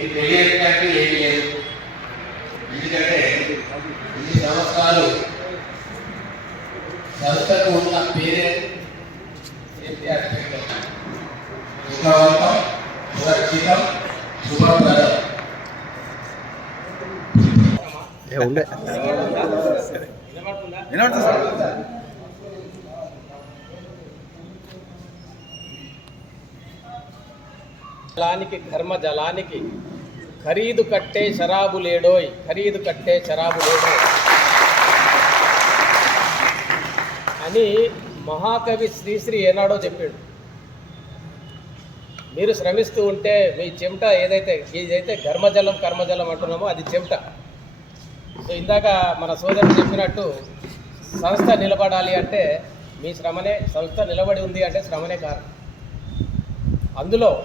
మీకు తెలియదంటే ఏమీ లేదు ఎందుకంటే ఇన్ని సంవత్సరాలు సంస్థకు ఉన్న పేరే సేఫ్టీ ఆస్పెక్ట్ సుఖవంతం సురక్షితం శుభప్రదం ఏ ఉండే వినపడుతుంది సార్ జలానికి ధర్మ జలానికి ఖరీదు కట్టే శరాబు లేడోయ్ ఖరీదు కట్టే శరాబు లేడోయ్. అని మహాకవి శ్రీశ్రీ ఏనాడో చెప్పాడు. మీరు శ్రమిస్తూ ఉంటే మీ చెమట ఏదైతే ఏదైతే ఘర్మజలం కర్మజలం అంటున్నామో అది చెమట. సో ఇందాక మన సోదరుడు చెప్పినట్టు సంస్థ నిలబడాలి అంటే మీ శ్రమనే సంస్థ నిలబడి ఉంది అంటే శ్రమనే కారణం. అందులో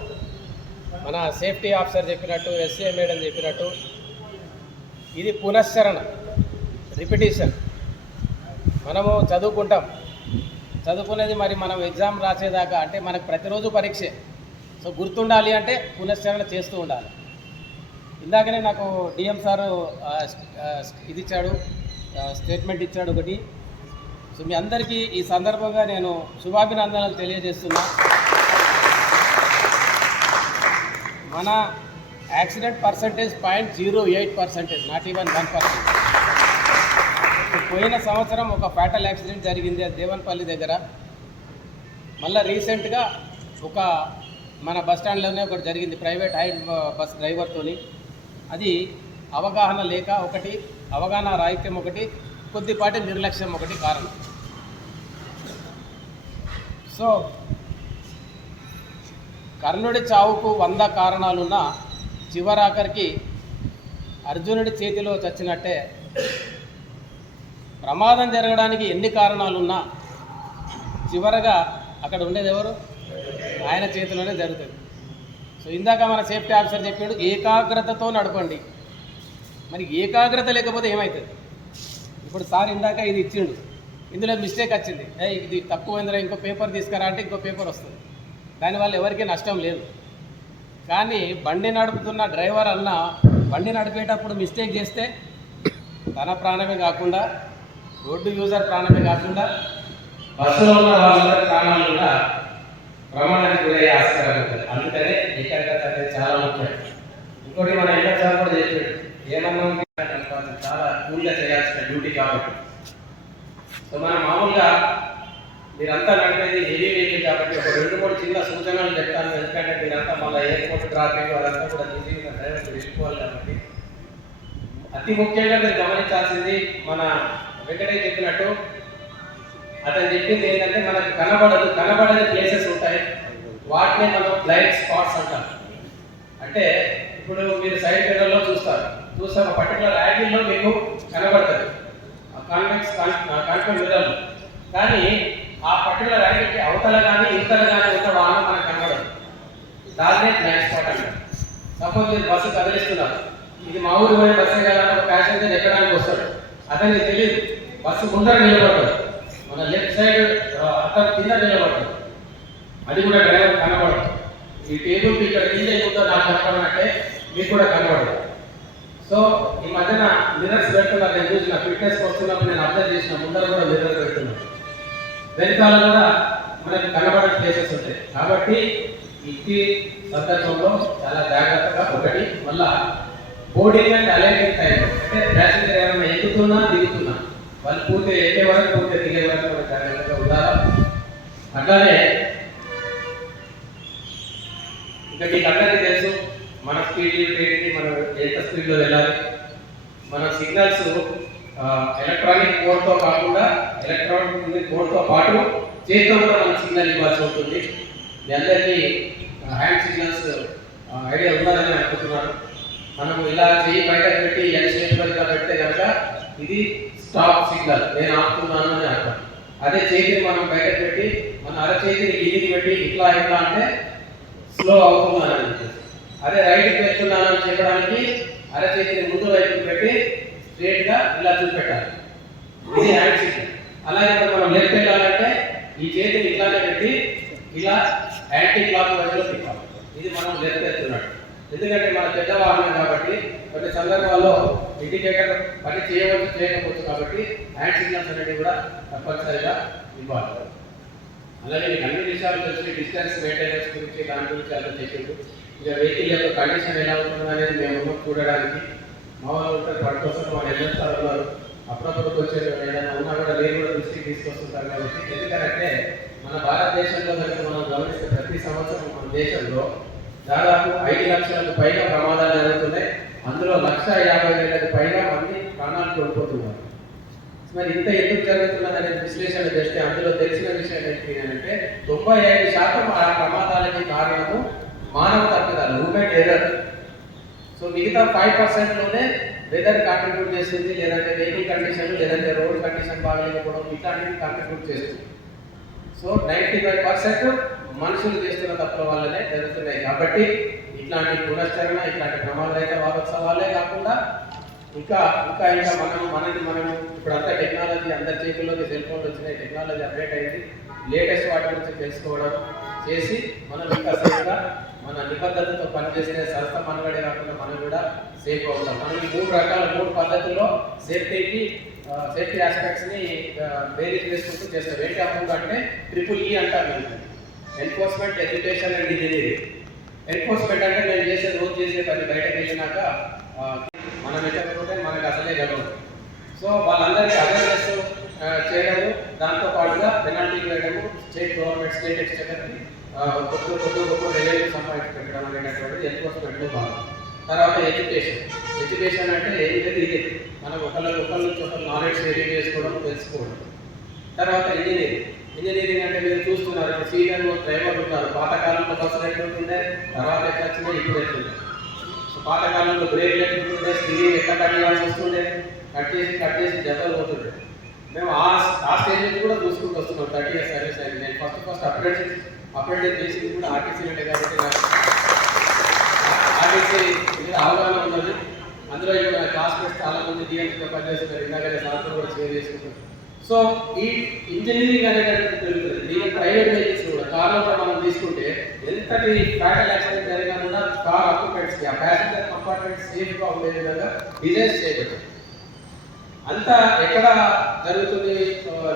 మన సేఫ్టీ ఆఫీసర్ చెప్పినట్టు ఎస్ఏ మేడం చెప్పినట్టు ఇది పునశ్చరణ రిపిటేషన్. మనము చదువుకుంటాం. చదువుకునేది మరి మనం ఎగ్జామ్ రాసేదాకా అంటే మనకు ప్రతిరోజు పరీక్షే. సో గుర్తుండాలి అంటే పునశ్చరణ చేస్తూ ఉండాలి. ఇందాకనే నాకు డిఎం సారు ఇది ఇచ్చాడు స్టేట్మెంట్ ఇచ్చాడు ఒకటి. సో మీ అందరికీ ఈ సందర్భంగా నేను శుభాభినందనలు తెలియజేస్తున్నా. మన accident percentage point zero eight percentage not even one percent పోయిన సంవత్సరం ఒక ఫ్యాటల్ యాక్సిడెంట్ జరిగింది అది దేవన్పల్లి దగ్గర. మళ్ళీ రీసెంట్గా ఒక మన బస్ స్టాండ్లోనే ఒకటి జరిగింది ప్రైవేట్ హై బస్ డ్రైవర్తోని అది అవగాహన లేక ఒకటి అవగాహన రాహిత్యం ఒకటి కొద్దిపాటి నిర్లక్ష్యం ఒకటి కారణం. సో కర్ణుడి చావుకు వంద కారణాలున్నా చివరాఖరికి అర్జునుడి చేతిలో చచ్చినట్టే. ప్రమాదం జరగడానికి ఎన్ని కారణాలున్నా చివరగా అక్కడ ఉండేది ఎవరు? ఆయన చేతిలోనే జరుగుతుంది. సో ఇందాక మన సేఫ్టీ ఆఫీసర్ చెప్పాడు ఏకాగ్రతతో నడపండి. మరి ఏకాగ్రత లేకపోతే ఏమవుతుంది ఇప్పుడు సార్ ఇందాక ఇది ఇచ్చిండు. ఇందులో మిస్టేక్ వచ్చింది. ఇది ఇది తక్కువైందిరా ఇంకో పేపర్ తీసుకురా అంటే ఇంకో పేపర్ వస్తుంది. దానివల్ల ఎవరికీ నష్టం లేదు. కానీ బండి నడుపుతున్న డ్రైవర్ అన్న బండి నడిపేటప్పుడు మిస్టేక్ చేస్తే తన ప్రాణమే కాకుండా రోడ్డు యూజర్ ప్రాణమే కాకుండా బస్సులో ఉన్న వాళ్ళందరి ప్రాణాలు కూడా ప్రమాణానికి గురయ్యే ఆస్కారం ఉంటుంది అందుకనే ఏకాగ్రత అనేది చాలా ముఖ్యం. ఇంకోటి మన ఎంత చాలా కూడా చెప్పాడు ఏమన్నా చాలా కూల్గా చేయాల్సిన డ్యూటీ కాబట్టి. సో మనం మామూలుగా మీరంతా నడిపేది హెవీ వెహికల్ కాబట్టి ఒక రెండు మూడు చిన్న సూచనలు చెప్తాను. ఎందుకంటే మీరంతా మళ్ళీ ఎయిర్పోర్ట్ ట్రాఫిక్ వాళ్ళంతా కూడా ఈజీగా డ్రైవర్కి వెళ్ళిపోవాలి కాబట్టి. అతి ముఖ్యంగా మీరు గమనించాల్సింది మన వెంకటేష్ చెప్పినట్టు అతను చెప్పింది ఏంటంటే మనకు కనబడదు కనబడని ప్లేసెస్ ఉంటాయి. వాటిని మనం బ్లైండ్ స్పాట్స్ అంటాం. అంటే ఇప్పుడు మీరు సైడ్ మిర్రర్లో చూస్తారు. చూస్తే ఒక పర్టికులర్ యాంగిల్లో మీకు కనబడుతుంది. కాన్వెక్స్ కాన్వెక్స్ మిర్రర్లో కానీ ఆ పర్టికులర్ యాంగిల్కి అవతల కానీ ఇవతల కానీ ఉన్న వాహనం మనకు కనబడదు దాన్నే బ్లైండ్ స్పాట్ అంటారు. సపోజ్ మీరు బస్సు కదిలిస్తున్నారు. ఇది మా ఊరు పోయే బస్సు కదా ఒక ప్యాసింజర్ ఎక్కడానికి వస్తాడు. అతనికి తెలియదు. బస్సు ముందర నిలబడతాడు. మన లెఫ్ట్ సైడ్ అతను కింద నిలబడతాడు. అది కూడా డ్రైవర్ కనబడదు. ఈ టేబుల్ ఇక్కడ కింద ఏముందో నాకు కనపడనంటే మీకు కూడా కనబడదు. సో ఈ మధ్యన మిరర్స్ పెడుతున్నారు. నేను చూసిన ఫిట్నెస్ వస్తున్నప్పుడు నేను అబ్జర్వ్ చేసిన ముందర కూడా మిరర్ పెడుతున్నాను వెనకాల కూడా మనకి కనబడే ప్లేసెస్ ఉంటాయి. కాబట్టి ఈ సందర్భంలో చాలా జాగ్రత్తగా ఒకటి మళ్ళా బోర్డింగ్ అండ్ అలైనింగ్ టైం అంటే ప్యాసింజర్ ఏమైనా ఎక్కుతున్నా దిగుతున్నా. వాళ్ళు పూర్తి ఎక్కే వరకు పూర్తి దిగే వరకు కూడా జాగ్రత్తగా ఉండాలి? అట్లానే ఇంకా మీకు అందరికీ తెలుసు మన స్పీడ్ ఏంటి మనం ఎంత స్పీడ్లో వెళ్ళాలి? మన సిగ్నల్స్ ఎలక్ట్రానిక్ బోర్డ్తో కాకుండా ఎలక్ట్రానిక్ బోర్డ్తో పాటు చేతితో కూడా మనం సిగ్నల్ ఇవ్వాల్సి ఉంటుంది. మీ అందరికీ హ్యాండ్ సిగ్నల్స్ ఐడియా ఉందని అనుకుంటున్నాను. మనం ఇలా చేయి బయట పెట్టి ఎన్ షేప్లో పెడితే కనుక ఇది స్టాప్ సిగ్నల్ నేను ఆపుతున్నాను అని అర్థం. అదే చేతిని మనం బయట పెట్టి మన అర చేతిని పెట్టి ఇట్లా ఇట్లా అంటే స్లో అవుతున్నాను అని అదే రైట్ వెళ్తున్నాను అని చెప్పడానికి అరచేతిని ముందు వైపు పెట్టి స్ట్రేట్గా ఇలా చూపెట్టాలి. ఇది హ్యాండ్ సిగ్నల్ అలాగే మనం లెఫ్ట్ వెళ్ళాలంటే ఈ చేతిని ఇట్లానే పెట్టి ఇలా యాంటీ క్లాక్ వైపులో తిప్పాలి. ఇది మనం లెఫ్ట్ వెళ్తున్నాడు ఎందుకంటే మన పెద్ద వాహనం కాబట్టి కొన్ని సందర్భాల్లో ఇండికేటర్ పని చేయవచ్చు చేయకపోవచ్చు కాబట్టి హ్యాండ్ సిగ్నల్స్ అనేవి కూడా తప్పనిసరిగా ఇవ్వాలి. అలాగే మీకు అన్ని విషయాలు తెలిసి డిస్టెన్స్ మెయింటెనెన్స్ గురించి దాని గురించి అర్థం చేసిండు ఇక వెహికల్ యొక్క కండిషన్ ఎలా ఉంటుంది అనేది మేము చూడడానికి మామూలుగా వాళ్ళు ఉంటారు మా ఉన్నారు అప్పుడప్పుడు వచ్చే ఏదైనా ఉన్నా కూడా నేను కూడా దృష్టికి తీసుకొస్తుంటారు కాబట్టి ఎందుకంటే మన భారతదేశంలో కనుక మనం గమనిస్తే ప్రతి సంవత్సరం మన దేశంలో దాదాపు ఐదు లక్షలకు పైగా ప్రమాదాలు జరుగుతున్నాయి. అందులో లక్ష యాభై వేలకు పైగా మంది ప్రాణాలు కోల్పోతున్నారు. మరి ఇంత ఎందుకు జరుగుతున్నది అనే విశ్లేషణ చేస్తే అందులో తెలిసిన విషయం ఏంటి అంటే తొంభై ఐదు శాతం ఆ ప్రమాదాలకి కారణము మానవ సో మిగతా ఫైవ్ పర్సెంట్లోనే వెదర్ కాంట్రిబ్యూట్ చేస్తుంది లేదంటే వెహికల్ కండిషన్ లేదంటే రోడ్ కండిషన్ బాగలేకపోవడం ఇట్లాంటివి కాంట్రిబ్యూట్ చేస్తుంది. సో నైంటీ ఫైవ్ పర్సెంట్ మనుషులు చేస్తున్న తప్పుల వల్లనే జరుగుతున్నాయి. కాబట్టి ఇట్లాంటి పునశ్చరణ ఇట్లాంటి ప్రమాదరహిత వారోత్సవాలే కాకుండా ఇంకా ఇంకా ఇంకా మనం మనది మనం ఇప్పుడంతా టెక్నాలజీ అందరి చేతుల్లోకి సెల్ ఫోన్లు వచ్చినాయి. టెక్నాలజీ అప్డేట్ అయింది. లేటెస్ట్ వాటి గురించి తెలుసుకోవడం చేసి మనం ఇంకా సేఫ్గా మన నిబద్ధతతో పనిచేసే సంస్థ మనగడే కాకుండా మనం కూడా సేఫ్ అవుతాం. మనం ఈ మూడు రకాల మూడు పద్ధతుల్లో సేఫ్టీకి సేఫ్టీ ఆస్పెక్ట్స్ని వేరీ చేసుకుంటూ చేస్తాం. ఏంటి ఆ మూడు అంటే ట్రిపుల్ ఈ అంటారు మేము enforcement education and engineering enforcement అంటే నేను చేసే రోజు చేసే పని బయటకు వెళ్ళినాక మనం ఎక్కకపోతే మనకు అసలే గడవదు సో వాళ్ళందరికీ అవేర్నెస్ చేయడము దాంతో పాటుగా పెనాల్టీ వేయడము స్టేట్ గవర్నమెంట్ స్టేట్ ఎక్స్టెండర్ని కొత్త కొత్త గొప్ప రెవెన్యూ సంపాదించడం పెట్టడం అనేటటువంటిది ఎన్ఫోర్స్మెంట్లో భాగం. తర్వాత ఎడ్యుకేషన్ ఎడ్యుకేషన్ అంటే ఏం లేదు ఇది. మనం ఒకళ్ళ ఒకళ్ళ నుంచి ఒకళ్ళు నాలెడ్జ్ షేరింగ్ చేసుకోవడం తెలుసుకోవడం. తర్వాత ఇంజనీరింగ్ ఇంజనీరింగ్ అంటే మీరు చూస్తున్నారు సీనియర్ డ్రైవర్లు ఉన్నారు పాతకాలంలో బస్సులు ఎట్లా తర్వాత ఎట్లా వచ్చిందో ఇప్పుడు ఎట్లుండే పాతకాలంలో బ్రేక్ ఎట్లుంటుండే స్టీరింగ్ ఎట్లా కట్ చేయాల్సి వస్తుండే? కట్ చేసి కట్ చేసి దెబ్బలు పోతుండే. మేము ఆ ఆ స్టేజ్ కూడా చూసుకుంటూ వస్తున్నాం థర్టీ ఇయర్స్ సర్వీస్ అయింది నేను ఫస్ట్ ఫస్ట్ అప్రెంటిస్ అప్రెంటిస్ చేసింది కూడా ఆర్టీసీలోనే కాబట్టి నాకు ఆర్టీసీ మీద అవగాహన ఉన్నది. అందులో ఇప్పుడు నా చాలా మంది డిఎన్సీగా పనిచేస్తున్నారు. ఇందాకనే సార్తో కూడా షేర్ చేసుకుంటారు సో ఈ ఇంజనీరింగ్ అనేటటువంటి పెరుగుతుంది. దీని ప్రైవేట్ వెహికల్స్ కూడా కార్లో మనం తీసుకుంటే ఎంతటి ఫ్యాటల్ యాక్సిడెంట్ జరిగినా కూడా కార్ ఆక్యుపెంట్స్ ఆ ప్యాసింజర్ కంపార్ట్మెంట్ సేఫ్గా ఉండే విధంగా డిజైన్ చేయబడింది అంతా ఎక్కడ జరుగుతుంది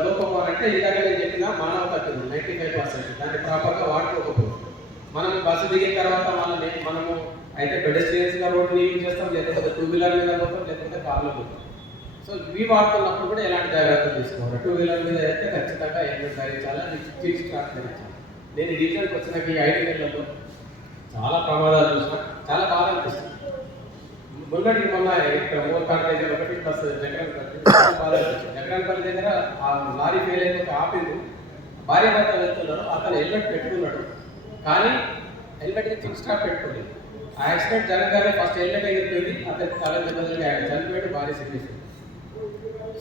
లోపం అని అంటే ఇందాక నేను చెప్పిన మానవ తప్పింది నైంటీ ఫైవ్ పర్సెంట్ దాన్ని ప్రాపర్గా వాడుకోకపోవడం. మనం బస్సు దిగిన తర్వాత మనల్ని మనము అయితే పెడెస్ట్రియన్స్గా రోడ్డు యూజ్ చేస్తాం లేకపోతే టూ వీలర్ మీద పోతాం లేకపోతే కార్లో పోతాం. సో ఇవి వాడుతున్నప్పుడు కూడా ఎలాంటి జాగ్రత్తలు తీసుకోవాలి? టూ వీలర్ మీద అయితే ఖచ్చితంగా హెల్మెట్ ధరించాలి సీట్ స్టాక్ ధరించాలి నేను రీసెంట్కి వచ్చిన ఈ ఐదు నెలల్లో చాలా ప్రమాదాలు చూసిన చాలా బాగా అనిపిస్తుంది మొన్నటికి మొన్న ఇక్కడ మూర్ఖాట్ ఒకటి ప్లస్ జగన్పల్లి బాధ జగన్పల్లి దగ్గర ఆ లారీ ఫెయిల్ అయిపోతే ఆపింది భార్య భర్త వెళ్తున్నారు అతను హెల్మెట్ పెట్టుకున్నాడు. కానీ హెల్మెట్ ఫిక్స్ స్టాప్ పెట్టుకోండి ఆ యాక్సిడెంట్ జరగగానే ఫస్ట్ హెల్మెట్ ఎగిరిపోయింది అతని తల దెబ్బతికి ఆయన చనిపోయాడు భార్య సిగ్నేషన్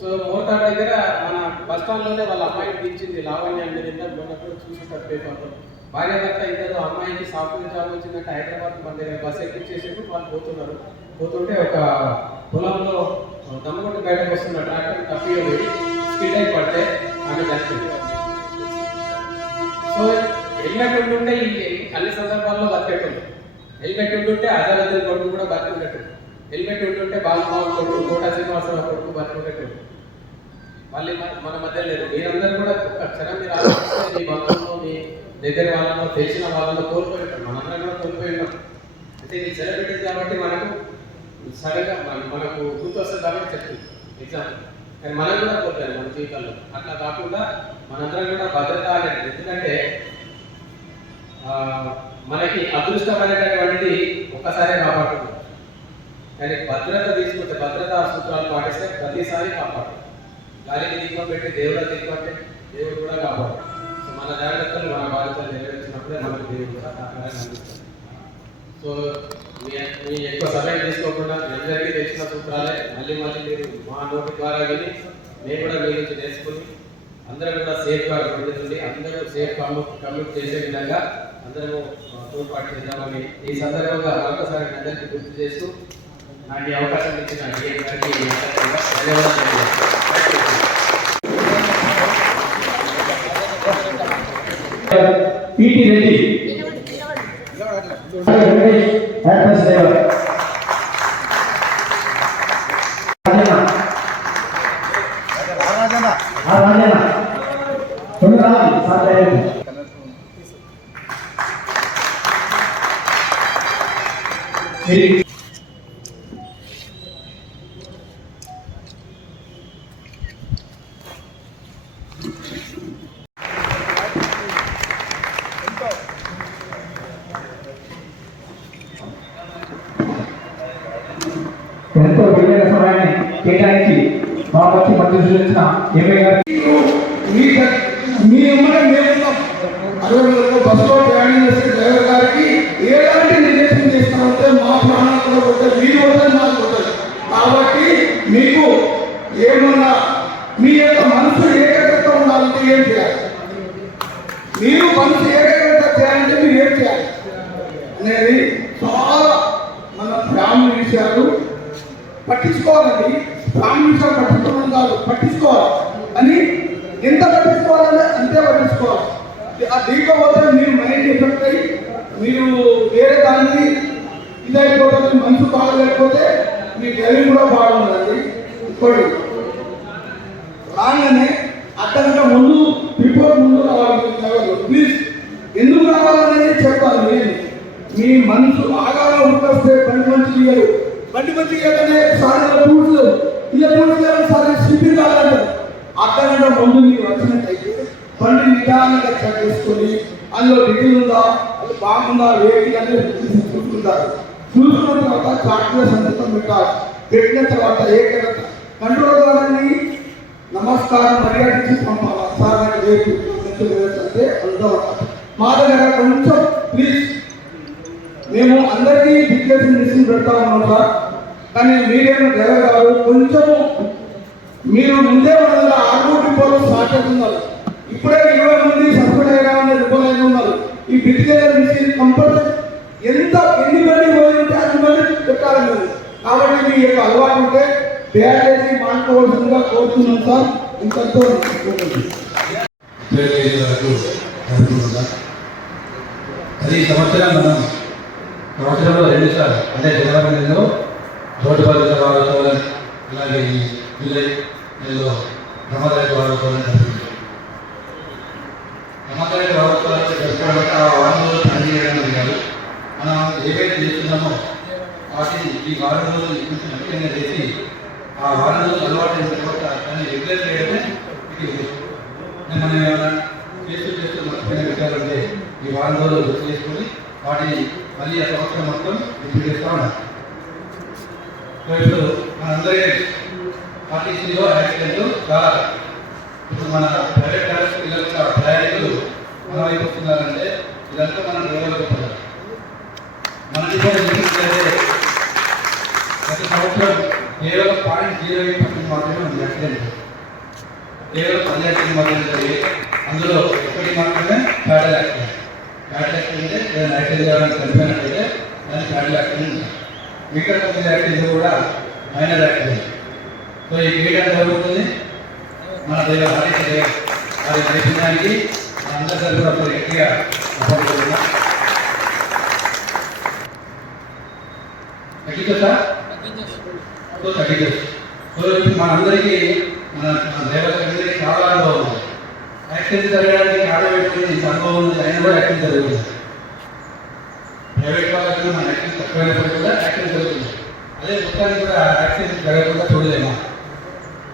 సో మోతార్ దగ్గర మన బస్ స్టాండ్లోనే వాళ్ళ అమ్మాయిని దించింది లావణ్య అని మీరు ఇందాక పోయినప్పుడు పేపర్లో భార్య భర్త ఇద్దరు అమ్మాయికి సాఫ్ట్వేర్ జాబ్ వచ్చిందంటే హైదరాబాద్ మన దగ్గర బస్ ఎక్కించేసి వాళ్ళు పోతున్నారు. పోతుంటే ఒక పొలంలో దమ్మకొట్టి బయటకు వస్తున్న ట్రాక్టర్ తప్పి స్కిడ్ స్పీడ్ అయి పడితే ఆమె చనిపోయింది సో హెల్మెట్ ఉంటుంటే ఈ అన్ని సందర్భాల్లో బతికేటోళ్ళు. హెల్మెట్ ఉంటుంటే అజారుద్దీన్ కొడుకు కూడా బతికేటట్టు హెల్మెట్ ఉంటుంటే బాలబాబు కొడుకు కోటా శ్రీనివాసరావు కొడుకు బతికేటట్టు మళ్ళీ మన- మధ్య లేదు. మీరందరూ కూడా ఒక్క క్షణం మీరు ఆలోచిస్తే మీ బంధంలో మీ దగ్గర వాళ్ళలో తెలిసిన వాళ్ళలో కోల్పోయి ఉంటాం మనందరం కూడా కోల్పోయి ఉంటాం అంటే ఇది సెలబ్రిటీస్ కాబట్టి మనకు సడన్గా మన మనకు గుర్తొస్తుంది కాబట్టి చెప్తుంది. ఎగ్జాంపుల్ కానీ మనం కూడా కోల్పోయాం మన జీవితంలో. అట్లా కాకుండా మనందరం కూడా భద్రత అనేది. ఎందుకంటే ఆ, మనకి అదృష్టం అనేటటువంటిది ఒక్కసారే కాపాడుతుంది. కానీ భద్రత తీసుకుంటే భద్రతా సూత్రాలు పాటిస్తే ప్రతిసారి కాపాడు గాలికి దీపం పెట్టి దేవుడు దీపం దేవుడు కూడా కాపాడు మన జాగ్రత్తలు మన బాధ్యతలు నెరవేర్చినప్పుడే మనకు దేవుడు సో మీ ఎక్కువ సమయం తీసుకోకుండా అందరికీ తెలిసిన సూత్రాలే మళ్ళీ మళ్ళీ మీరు మా నోటి ద్వారా విని మేము కూడా మీ నుంచి నేర్చుకుని అందరూ కూడా సేఫ్గా ఉండుతుంది అందరూ సేఫ్ కమ్యూట్ కమ్యూట్ చేసే విధంగా అందరూ తోడ్పాటు చేద్దామని ఈ సందర్భంగా మరొకసారి అందరికీ గుర్తు చేస్తూ నాకు అవకాశం ఇచ్చిన ధన్యవాదాలు PT Reddy Venkatesh actors driver Rajanna ఆ రాజన్న తొమ్మిది రావాలి సార్ డ్రైవర్ ఎంతో విలువైన సమయాన్ని కేటాయించి మా గారు మీ మీ ఎమ్మడే అరవై బస్సులో ప్రయాణం చేసే డ్రైవర్ గారికి నిర్దేశం చేస్తామంటే మా ప్రాణాలు కూడా పోతాయి మీరు పోతాయి మాకు పోతాయి కాబట్టి మీకు ఏమన్నా మీ యొక్క మనసు ఏకాగ్రత ఉండాలంటే ఏం చేయాలి? మీరు మనసు ఏకాగ్రత చేయాలంటే మీరు ఏం చేయాలి? అనేది చాలా మన ఫ్యామిలీ విషయాలు పట్టించుకోవాలండి. ఫ్యామిలీ విషయాలు కాదు పట్టించుకోవాలి. అని ఎంత పట్టించుకోవాలంటే అంతే పట్టించుకోవాలి. ఆ దీంట్లో పోతే మీరు మైండ్ ఎఫెక్ట్ అయ్యి మీరు వేరే దాన్ని ఇదైపోతుంది మనసు బాగలేకపోతే మీ డ్రైవింగ్ కూడా బాగుందండి ఇప్పుడు రాగానే అర్ధగంట ముందు బిఫోర్ ముందు రావాలి. ప్లీజ్ ఎందుకు రావాలనేది చెప్పాలి. మీ మనసు ఆగాలో ఉంటే పని మంచి చేయరు బండి మంచి సారి సార్ టూల్స్ ఇక టూల్స్ సార్ స్లిప్పింగ్ కావాలంటే అక్కడ ముందు మీరు వచ్చినట్టయితే బండి నిదానంగా చెక్ చేసుకొని అందులో డిగ్రీ ఉందా అది బాగుందా వేడి అనేది చూసుకుంటారు. చూసుకున్న తర్వాత చాట్లో సంతకం పెట్టాలి. పెట్టిన తర్వాత ఏకరత కంట్రోల్ గారిని నమస్కారం మర్యాద పంపాలి. సార్ నాకు రేపు అంటే అందులో మా దగ్గర కొంచెం ప్లీజ్ మేము అందరికీ డిక్లేషన్ మిషన్ పెడతా ఉన్నాం సార్. కానీ మీరేమో డ్రైవర్ గారు కొంచెం మీరు ముందే ఉన్నది ఆరు డిపోలో స్టార్ట్ అవుతున్నారు. ఇప్పుడే ఇరవై మంది సస్పెండ్ అయ్యారా అనే డిపోలో అయినా ఉన్నారు. ఈ డిక్లేషన్ మిషన్ కంపల్సరీ ఎంత ఎన్ని మంది పోయి ఉంటే అన్ని మంది పెట్టాలి మీరు. కాబట్టి మీ యొక్క అలవాటు ఉంటే దయచేసి మాట్లాడవలసిందిగా కోరుతున్నాం సార్. ఇంతతో అది సంవత్సరం మనం సంవత్సరంలో రెండు సార్లు. అంటే జనవరి నెలలో రోడ్డు భద్రత వారోత్సవాలు అలాగే ఈ జూలై నెలలో బ్రహ్మదారి వారోత్సవాలు జరిగింది బ్రహ్మదారి వారోత్సవాలు జరుపుకోవడం ఆ వారం రోజులు పనిచేయడం కాదు మనం ఏవైతే చేస్తున్నామో వాటిని ఈ వారం రోజులు కొంచెం ముఖ్యంగా చేసి ఆ వారం రోజులు అలవాటు అయిన తర్వాత దాన్ని రెగ్యులర్ చేయడమే ఇది మనం ఏమైనా చేస్తూ చేస్తూ మర్చిపోయిన విషయాలుంటే ఈ వారం రోజులు గుర్తు చేసుకొని వాటిని మళ్ళీ ఆ సంవత్సరం మొత్తం రిపీట్ చేస్తూ ఉన్నాం. ఇప్పుడు మనందరి ఆర్టీసీలో యాక్సిడెంట్ చాలా ఇప్పుడు మన ప్రైవేట్ కాలేజ్ పిల్లలు ప్రయాణికులు మన వైపు వస్తున్నారంటే ఇదంతా మనం నిర్వహించాలి మన డిపార్ట్మెంట్ గత సంవత్సరం కేవలం పాయింట్ జీరో ఎయిట్ పర్సెంట్ మాత్రమే ఉంది యాక్సిడెంట్ కేవలం పది యాక్సిడెంట్ మాత్రమే జరిగి అందులో ఒకటి మాత్రమే ప్యాడల్ యాక్సిడెంట్ ప్యాడల్ యాక్సిడెంట్ అంటే ఏదైనా యాక్సిడెంట్ కావాలని దాన్ని ప్యాడల్ యాక్సిడెంట్ అంటారు. మిగతా తొమ్మిది కూడా మైనర్ యాక్టివ్ సో ఈ క్రీడ జరుగుతుంది మన దగ్గర హరీష్ వారి నైపుణ్యానికి అందరి తరఫున ఒక గట్టిగా అప్పడుతున్నాం తగ్గించా సార్ సో తగ్గించచ్చు సో ఇప్పుడు మనందరికీ మన మన దేవతలందరికీ చాలా అనుభవం ఉంది. యాక్సిడెంట్ జరగడానికి కారణం ఏంటంటే ఇంత అనుభవం ఉంది అయినా కూడా యాక్సిడెంట్ జరుగుతుంది ప్రైవేట్ వాళ్ళకి మన యాక్సిడెంట్ తక్కువైనప్పుడు కూడా యాక్సిడెంట్ జరుగుతుంది అదే మొత్తానికి కూడా యాక్సిడెంట్ జరగకుండా చూడలేమా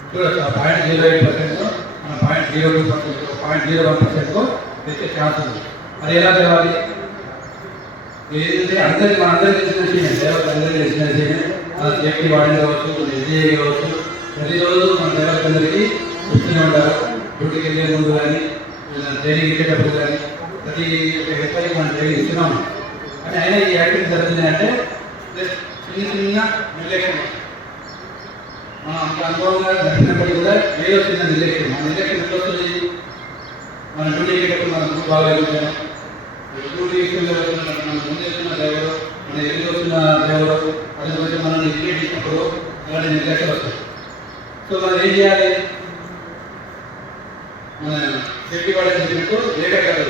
చూడొచ్చు ఆ పాయింట్ జీరో ఎయిట్ పర్సెంట్ మన point zero two percent point zero one percent తెచ్చే ఛాన్స్ ఉంది అది ఎలా తెలవాలి ఏంటంటే అందరికి మన అందరికి తెలిసిన విషయం దేవత అందరికీ తెలిసిన విషయమే మన సేఫ్టీ వాడిని కావచ్చు ఎస్డీఏ కావచ్చు ప్రతిరోజు మన దేవత అందరికీ చెప్తూనే ఉంటారు డ్యూటీకి వెళ్ళే ముందు కానీ ట్రైనింగ్ ఇచ్చేటప్పుడు కానీ ప్రతి ఎప్పటి కానీ అయినా ఈ యాక్టింగ్ జరుగుతుంది అంటే just చిన్న చిన్న నిర్లక్ష్యం మనం అంత అనుభవంగా జరిగినప్పటికీ కూడా ఏదో చిన్న నిర్లక్ష్యం మన నిర్లక్ష్యం ఎట్లా వస్తుంది? మన డ్యూటీ వెళ్ళేటప్పుడు మన గ్రూప్ బాగా డ్యూటీ విషయంలో మన డ్రైవరు మన ఎదురు వస్తున్న డ్రైవరు అది కొంచెం అలాంటి నిర్లక్ష్యం సో మనం ఏం చేయాలి? మన సేఫ్టీ వాళ్ళకి చెప్పినట్టు లేక కాదు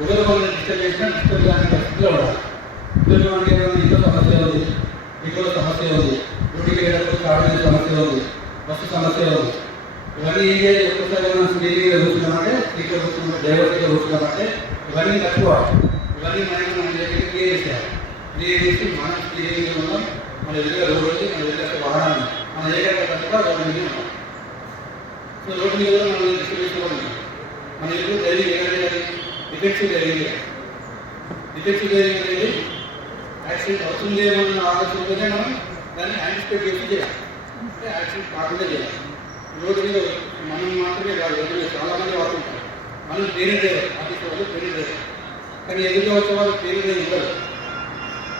ఎవరు మనం డిస్టర్బ్ చేసినా డిస్టర్బ్ కాని పరిస్థితిలో ఉండాలి. ఉద్యోగం అంటే ఇంట్లో సమస్య ఉంది. ఇంట్లో సమస్య ఉంది. డ్యూటీకి వెళ్ళేటప్పుడు సమస్య ఉంది. బస్సు సమస్య ఉంది. ఇవన్నీ ఏం చేయాలి? ఒక్కసారి మనం స్క్రీనింగ్లో కూర్చున్నామంటే సీట్లో కూర్చున్నాం డ్రైవర్ సీట్లో కూర్చున్నామంటే ఇవన్నీ ఇవన్నీ మనం మన దగ్గర క్లియర్ చేయాలి క్లియర్ చేసి మనం ఉన్నాం. మన దగ్గర రోడ్డు మన దగ్గర వాహనాలు మన దగ్గర కనుక రోడ్డు మీద ఉన్నాం. సో రోడ్డు మీద మనం డిస్ట్రిబ్యూషన్ కూడా మన ఎప్పుడు డైలీ ఏదైనా డిఫెన్సివ్ డ్రైవింగ్ డిఫెన్సివ్ డ్రైవింగ్ అనేది యాక్సిడెంట్ అవుతుంది ఏమన్న ఆలోచనతోనే మనం దాన్ని యాంటిసిపేట్ చేసి చేయాలి. అంటే యాక్సిడెంట్ కాకుండా చేయాలి. రోజు మీద మనం మాత్రమే కాదు రోజు మీద చాలామంది వాడుతుంటారు. మనం పేరు డ్రైవర్ ఆఫీస్ వాళ్ళు పేరు డ్రైవర్ కానీ ఎదురుగా వచ్చే వాళ్ళు పేరు డ్రైవర్ ఉండరు.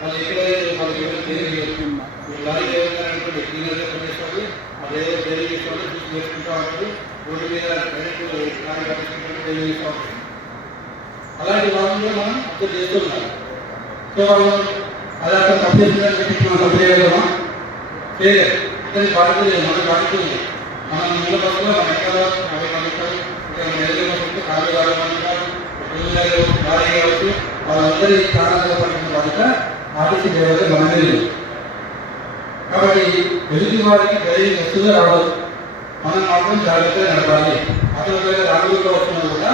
వాళ్ళు ఎక్కడ వాళ్ళు ఎవరు పేరు డ్రైవర్ ఇప్పుడు లారీ డ్రైవర్ గారు అనుకోండి క్లీనర్గా పనిచేస్తారు ఆ డ్రైవర్ డ్రైవింగ్ చేసే చూసి నేర్చుకుంటూ ఉంటారు. రోడ్డు మీద డైరెక్ట్ లారీ పట్టించుకుంటూ డ్రైవింగ్ చేస్తూ ఉంటారు. అలాంటి వాళ్ళని మనం అబ్జర్వ్ చేస్తున్నాం సో వాళ్ళు అలా అక్కడ తప్పు చేస్తుందని చెప్పి మనం తప్పు చేయగలమా చేయలేదు ఇతని బాధ్యత లేదు. మన బాధ్యత ఉంది. మనం ముందు బస్సులో మన ఎక్కడ యాభై మంది ఉంటారు. కాదు మన భార్య కావచ్చు వాళ్ళందరి ప్రాణాలుగా పడిన బాధ్యత ఆర్టీసీ డ్రైవర్గా మనమే లేదు కాబట్టి ఎదుటి వారికి ధైర్యం వస్తుందో రావద్దు మనం మాత్రం జాగ్రత్తగా నడపాలి. అతను ఒకవేళ రాంగులో వచ్చినా కూడా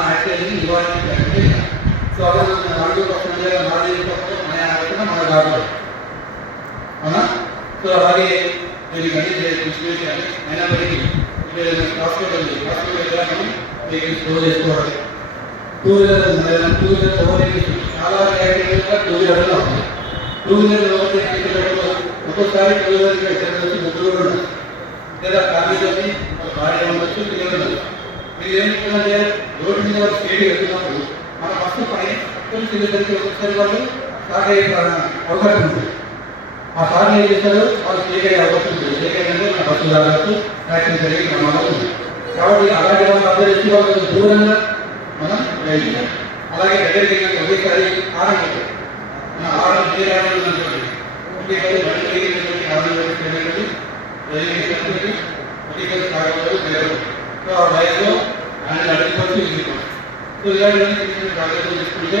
మన యాక్సిడెంట్ని నివారించే ప్రయత్నం చేయాలి సో అతను రాంగులో వచ్చిన నాలుగు మన యాక్సిడెంట్ మన కాదు అవునా సో అలాగే మీరు ఇవన్నీ కృషి చేయాలి అయినప్పటికీ ఇప్పుడు ఏదైనా హాస్పిటల్ ఉంది హాస్పిటల్ దగ్గర మనం వెహికల్ స్టోర్ చేసుకోవాలి two wheeler two wheeler over చాలా యాక్సిడెంట్గా టూ వీలర్లో ఉంది టూ వీలర్ ఓవర్ యాక్సిడెంట్ ఒక్కోసారి టూ వీలర్ యాక్సిడెంట్ వచ్చి ముగ్గురు కూడా ఉన్నారు లేదా ఫ్యామిలీతోని ఒక భార్య ఉండొచ్చు పిల్లలు ఉండొచ్చు మీరు ఏమంటున్నారంటే రోడ్డు మీద స్పీడ్ వెళ్తున్నప్పుడు మన బస్సు పైన పక్కన తిరిగేసరికి ఒకసారి వాళ్ళు స్టార్ట్ అయ్యే అవకాశం ఆ సార్లు ఏం వాళ్ళు అయ్యే అవకాశం మన బస్సు రావచ్చు యాక్సిడెంట్ జరిగి ప్రమాదం ఉంది కాబట్టి అలాంటి వాళ్ళు చేసి వాళ్ళు దూరంగా మనం డ్రైవ్ అలాగే దగ్గరికి ఒకేసారి ఆరం మన ఆరం ఒకేసారి బండి ఆరం రైల్వే స్టేషన్కి ఒకేసారి సో ఆ వయసులో ఆయన నడుపుకోవచ్చు వెళ్ళిపోవచ్చు సో ఇలాంటివన్నీ చిన్న చిన్న జాగ్రత్తలు తీసుకుంటే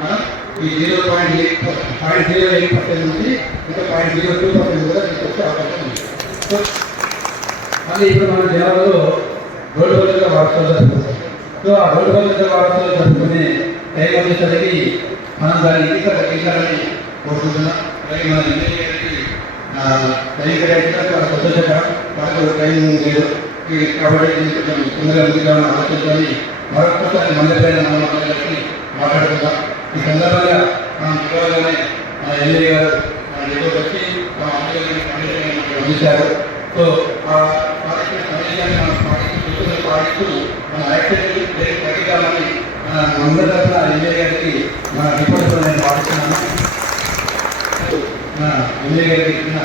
మనం ఈ zero point eight point zero eight percent నుంచి ఇంకా పాయింట్ జీరో టూ పర్సెంట్ కూడా మీకు వచ్చే అవకాశం ఉంది. సో మళ్ళీ ఇప్పుడు మన జిల్లాలో రోడ్డు భద్రత వార్తలు జరుగుతుంది సో ఆ రోడ్డు భద్రత వార్తలు జరుపుకునే టైం వచ్చేసరికి మనం దాన్ని ఇంకా తగ్గించాలని కోరుకుంటున్నాం. అలాగే మన ఎమ్మెల్యేకి టైం కరెక్ట్గా చాలా సంతోషకరం మనకు టైం లేదు. ఈ కాబట్టి దీన్ని కొంచెం తొందరగా మరొకసారి మందపైన మనం అందరికీ మాట్లాడుకుందాం. ఈ సందర్భంగా మనం చూడగానే మన ఎమ్మెల్యే గారు మన దగ్గరకు వచ్చి మా అందరికీ అందించారు. సో ఆ పాటించిన సందేశాన్ని మనం పాటిస్తూ పాటిస్తూ మన యాక్సిడెంట్ బ్రేక్ తగ్గిద్దామని మన అందరి తరఫున ఎమ్మెల్యే గారికి మన రిపోర్ట్ నేను పాటిస్తున్నాను. మన ఎమ్మెల్యే గారికి ఇచ్చిన